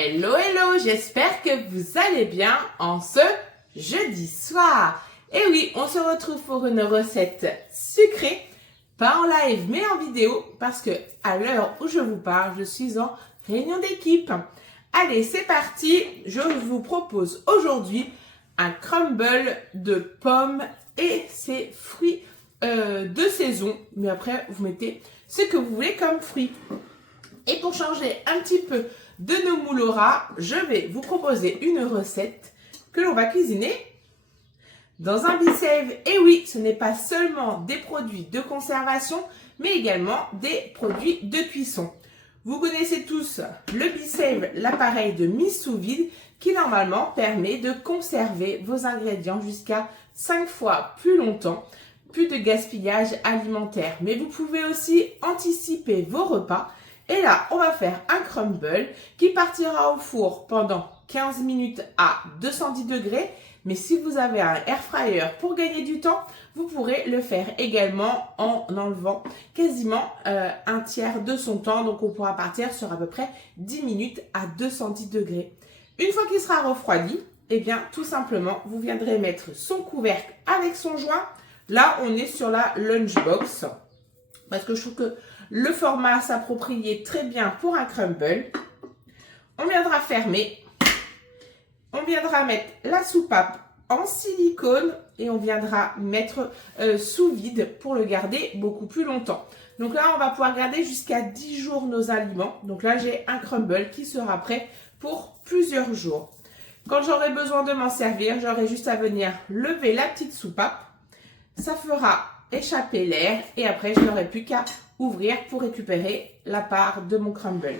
Hello, hello, j'espère que vous allez bien en ce jeudi soir. Et oui, on se retrouve pour une recette sucrée, pas en live mais en vidéo, parce que à l'heure où je vous parle, je suis en réunion d'équipe. Allez, c'est parti, je vous propose aujourd'hui un crumble de pommes et ses fruits de saison. Mais après, vous mettez ce que vous voulez comme fruits. Et pour changer un petit peu de nos moules au rat, je vais vous proposer une recette que l'on va cuisiner dans un Be-Save. Et oui, ce n'est pas seulement des produits de conservation, mais également des produits de cuisson. Vous connaissez tous le Be-Save, l'appareil de mise sous vide qui normalement permet de conserver vos ingrédients jusqu'à 5 fois plus longtemps. Plus de gaspillage alimentaire. Mais vous pouvez aussi anticiper vos repas. Et là, on va faire un crumble qui partira au four pendant 15 minutes à 210 degrés. Mais si vous avez un air fryer pour gagner du temps, vous pourrez le faire également en enlevant quasiment un tiers de son temps. Donc, on pourra partir sur à peu près 10 minutes à 210 degrés. Une fois qu'il sera refroidi, eh bien, tout simplement, vous viendrez mettre son couvercle avec son joint. Là, on est sur la lunchbox parce que je trouve que le format s'appropriait très bien pour un crumble. On viendra fermer. On viendra mettre la soupape en silicone et on viendra mettre sous vide pour le garder beaucoup plus longtemps. Donc là, on va pouvoir garder jusqu'à 10 jours nos aliments. Donc là, j'ai un crumble qui sera prêt pour plusieurs jours. Quand j'aurai besoin de m'en servir, j'aurai juste à venir lever la petite soupape. Ça fera échapper l'air et après, je n'aurai plus qu'à ouvrir pour récupérer la part de mon crumble.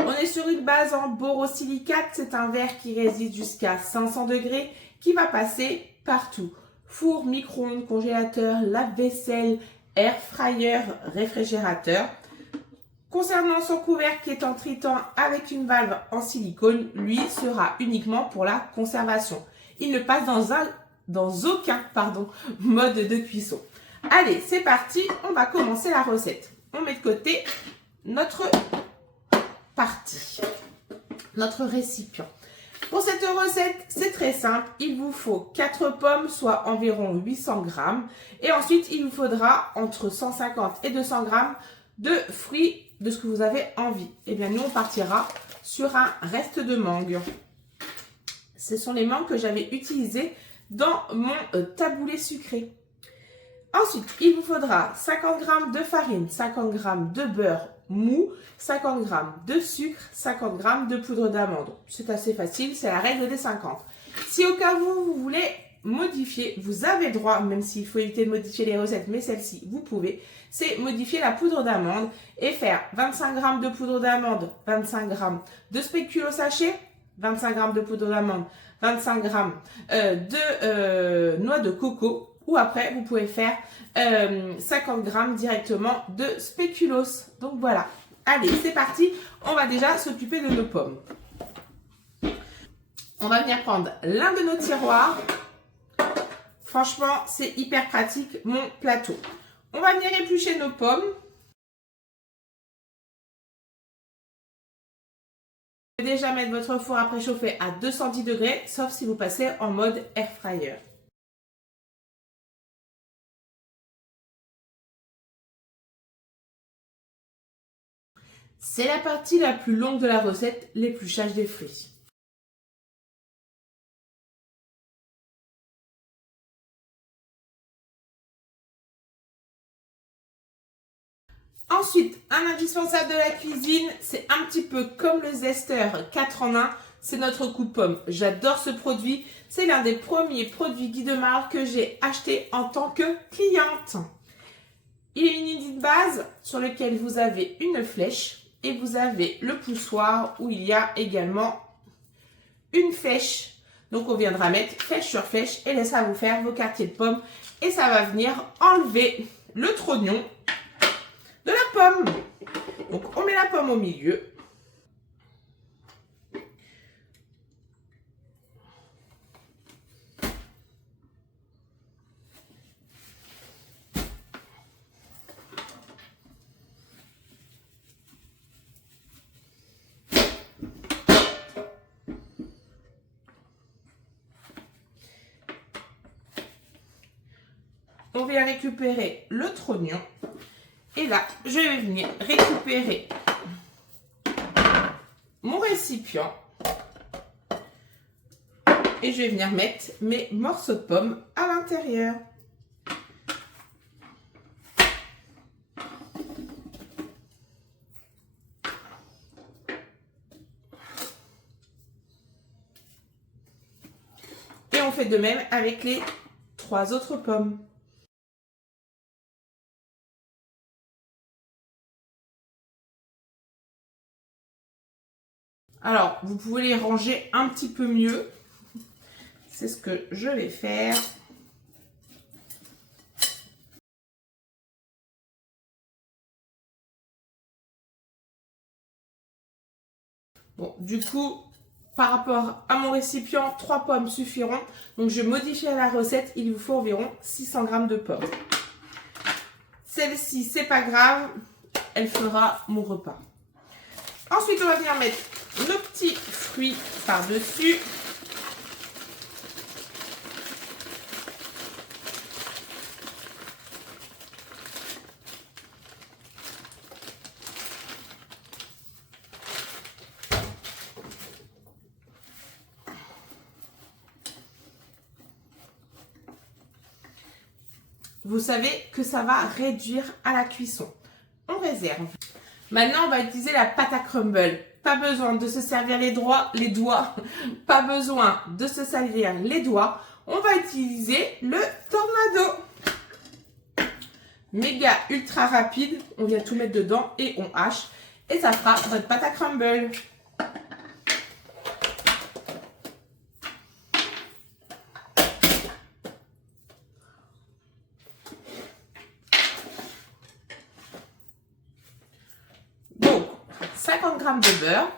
On est sur une base en borosilicate. C'est un verre qui résiste jusqu'à 500 degrés qui va passer partout. Four, micro-ondes, congélateur, lave-vaisselle, air fryer, réfrigérateur. Concernant son couvercle qui est en tritan avec une valve en silicone, lui sera uniquement pour la conservation. Il ne passe dans aucun mode de cuisson. Allez, c'est parti, on va commencer la recette. On met de côté notre partie, notre récipient. Pour cette recette, c'est très simple. Il vous faut 4 pommes, soit environ 800 grammes. Et ensuite, il vous faudra entre 150 et 200 grammes de fruits de ce que vous avez envie. Et bien, nous, on partira sur un reste de mangue. Ce sont les mangues que j'avais utilisées dans mon taboulé sucré. Ensuite, il vous faudra 50 g de farine, 50 g de beurre mou, 50 g de sucre, 50 g de poudre d'amande. C'est assez facile, c'est la règle des 50. Si au cas où vous voulez modifier, vous avez droit, même s'il faut éviter de modifier les recettes, mais celle-ci, vous pouvez, c'est modifier la poudre d'amande et faire 25 g de poudre d'amande, 25 g de spéculoos sachet, 25 g de poudre d'amande, 25 g de noix de coco. Ou après, vous pouvez faire 50 g directement de spéculoos. Donc voilà. Allez, c'est parti. On va déjà s'occuper de nos pommes. On va venir prendre l'un de nos tiroirs. Franchement, c'est hyper pratique, mon plateau. On va venir éplucher nos pommes. Vous pouvez déjà mettre votre four à préchauffer à 210 degrés, sauf si vous passez en mode air fryer. C'est la partie la plus longue de la recette, l'épluchage des fruits. Ensuite, un indispensable de la cuisine, c'est un petit peu comme le zester 4 en 1, c'est notre coupe-pomme. J'adore ce produit, c'est l'un des premiers produits Guy de marque que j'ai acheté en tant que cliente. Il est une unité de base sur laquelle vous avez une flèche et vous avez le poussoir où il y a également une flèche. Donc on viendra mettre flèche sur flèche et là ça va vous faire vos quartiers de pommes et ça va venir enlever le trognon de la pomme. Donc on met la pomme au milieu. on vient récupérer le trognon. Et là, je vais venir récupérer mon récipient. Et je vais venir mettre mes morceaux de pommes à l'intérieur. Et on fait de même avec les 3 autres pommes. Alors, vous pouvez les ranger un petit peu mieux. C'est ce que je vais faire. Bon, du coup, par rapport à mon récipient, 3 pommes suffiront. Donc, je modifie la recette. Il vous faut environ 600 g de pommes. Celle-ci, c'est pas grave. Elle fera mon repas. Ensuite, on va venir mettre nos petits fruits par-dessus. Vous savez que ça va réduire à la cuisson. On réserve. Maintenant, on va utiliser la pâte à crumble. Pas besoin de se servir les doigts. Pas besoin de se salir les doigts. On va utiliser le tornado. Méga ultra rapide. On vient tout mettre dedans et on hache. Et ça fera votre pâte à crumble. Donc, 50 g de beurre.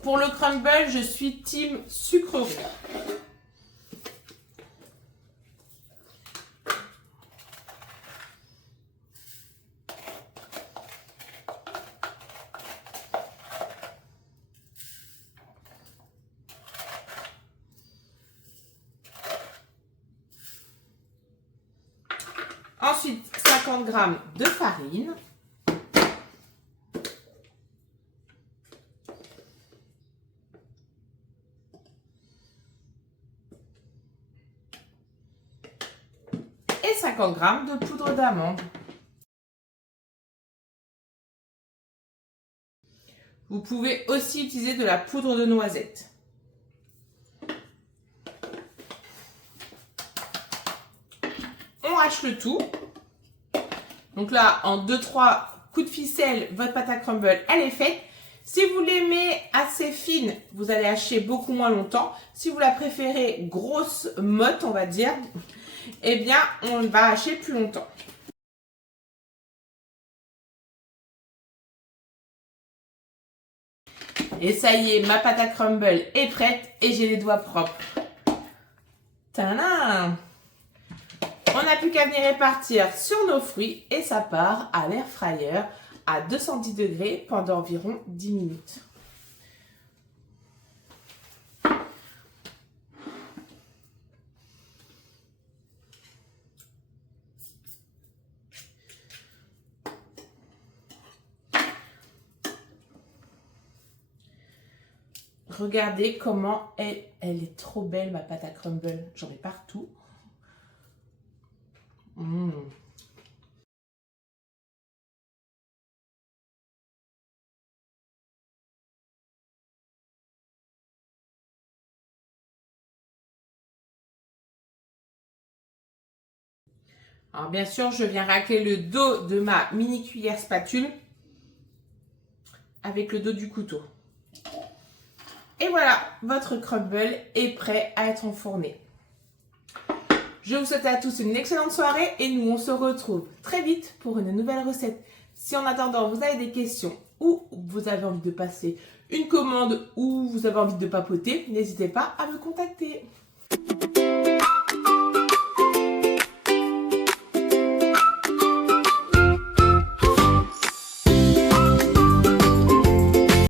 Pour le crumble, je suis team sucre roux. Ensuite, 50 g de farine. Et 50 g de poudre d'amande. Vous pouvez aussi utiliser de la poudre de noisette. On hache le tout. Donc là, en 2-3 coups de ficelle, votre pâte à crumble, elle est faite. Si vous l'aimez assez fine, vous allez hacher beaucoup moins longtemps. Si vous la préférez grosse motte, on va dire, eh bien, on va hacher plus longtemps. Et ça y est, ma pâte à crumble est prête et j'ai les doigts propres. Tadam! On n'a plus qu'à venir répartir sur nos fruits et ça part à l'air fryer à 210 degrés pendant environ 10 minutes. Regardez comment elle est trop belle, ma pâte à crumble. J'en ai partout. Alors bien sûr, je viens racler le dos de ma mini cuillère spatule avec le dos du couteau. Et voilà, votre crumble est prêt à être enfourné. Je vous souhaite à tous une excellente soirée et nous on se retrouve très vite pour une nouvelle recette. Si en attendant vous avez des questions ou vous avez envie de passer une commande ou vous avez envie de papoter, n'hésitez pas à me contacter.